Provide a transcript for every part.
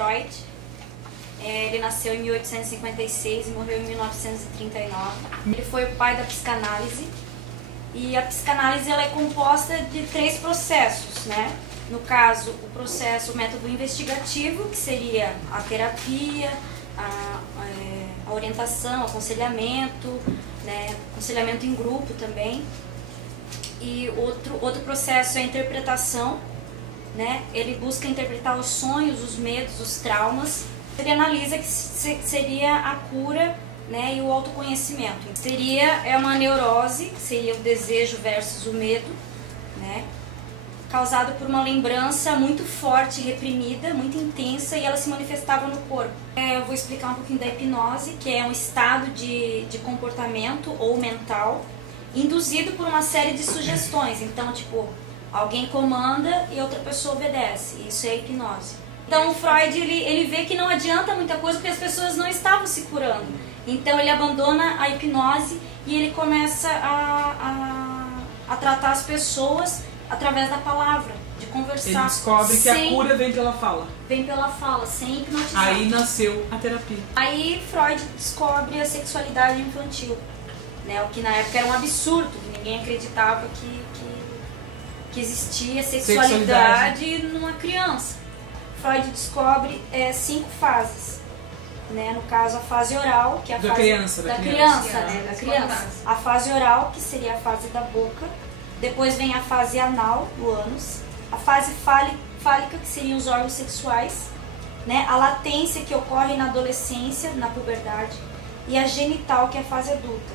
Freud. Ele nasceu em 1856 e morreu em 1939. Ele foi o pai da psicanálise. E a psicanálise ela é composta de 3 processos, né? No caso, o método investigativo, que seria a terapia, a orientação, aconselhamento, né? Aconselhamento em grupo também. E outro processo é a interpretação, né? Ele busca interpretar os sonhos, os medos, os traumas. Ele analisa que seria a cura, né, e o autoconhecimento. Seria uma neurose, que seria o desejo versus o medo, né, causado por uma lembrança muito forte, reprimida, muito intensa, e ela se manifestava no corpo. Eu vou explicar um pouquinho da hipnose, que é um estado de comportamento ou mental induzido por uma série de sugestões. Então, tipo, alguém comanda e outra pessoa obedece. Isso é hipnose. Então, o Freud ele vê que não adianta muita coisa porque as pessoas não estavam se curando. Então, ele abandona a hipnose e ele começa a tratar as pessoas através da palavra, de conversar. Ele descobre que a cura vem pela fala. Vem pela fala, sem hipnotizar. Aí nasceu a terapia. Aí, Freud descobre a sexualidade infantil, né? O que na época era um absurdo, ninguém acreditava que existia sexualidade numa criança. Freud descobre 5 fases, né? No caso, a fase oral, que é a fase da criança. A fase oral, que seria a fase da boca. Depois vem a fase anal, do ânus. A fase fálica, que seriam os órgãos sexuais, né? A latência, que ocorre na adolescência, na puberdade. E a genital, que é a fase adulta.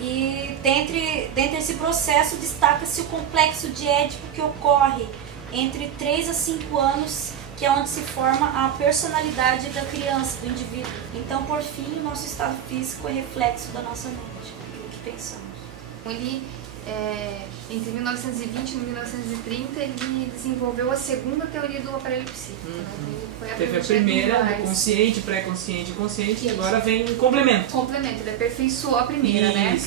E dentre esse processo destaca-se o complexo de Édipo, que ocorre entre 3 a 5 anos, que é onde se forma a personalidade da criança, do indivíduo. Então, por fim, o nosso estado físico é reflexo da nossa mente, do que pensamos. Ele, entre 1920 e 1930, ele desenvolveu a segunda teoria do aparelho psíquico. Teve a primeira, consciente, pré-consciente e consciente, e agora vem um complemento. Complemento, ele aperfeiçoou a primeira, né?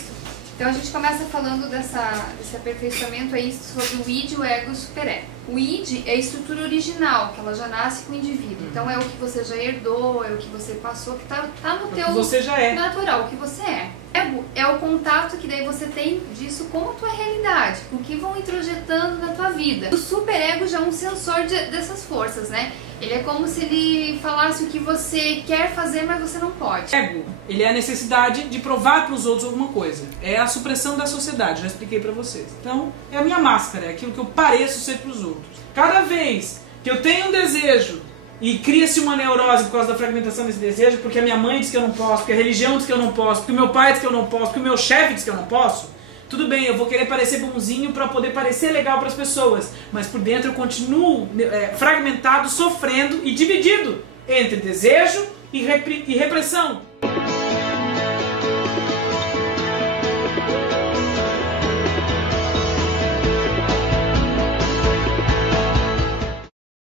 Então a gente começa falando desse aperfeiçoamento aí sobre o id, o ego e o superego. O id é a estrutura original, que ela já nasce com o indivíduo. Então é o que você já herdou, é o que você passou, que tá no teu você já é. natural, o que você é. O ego é o contato que daí você tem disso com a tua realidade, com o que vão introjetando na tua vida. O superego já é um sensor dessas forças, né? Ele é como se ele falasse o que você quer fazer, mas você não pode. Ego, ele é a necessidade de provar para os outros alguma coisa. É a supressão da sociedade, já expliquei para vocês. Então, é a minha máscara, é aquilo que eu pareço ser para os outros. Cada vez que eu tenho um desejo e cria-se uma neurose por causa da fragmentação desse desejo, porque a minha mãe diz que eu não posso, porque a religião diz que eu não posso, porque o meu pai diz que eu não posso, porque o meu chefe diz que eu não posso, tudo bem, eu vou querer parecer bonzinho para poder parecer legal para as pessoas, mas por dentro eu continuo fragmentado, sofrendo e dividido entre desejo e repressão.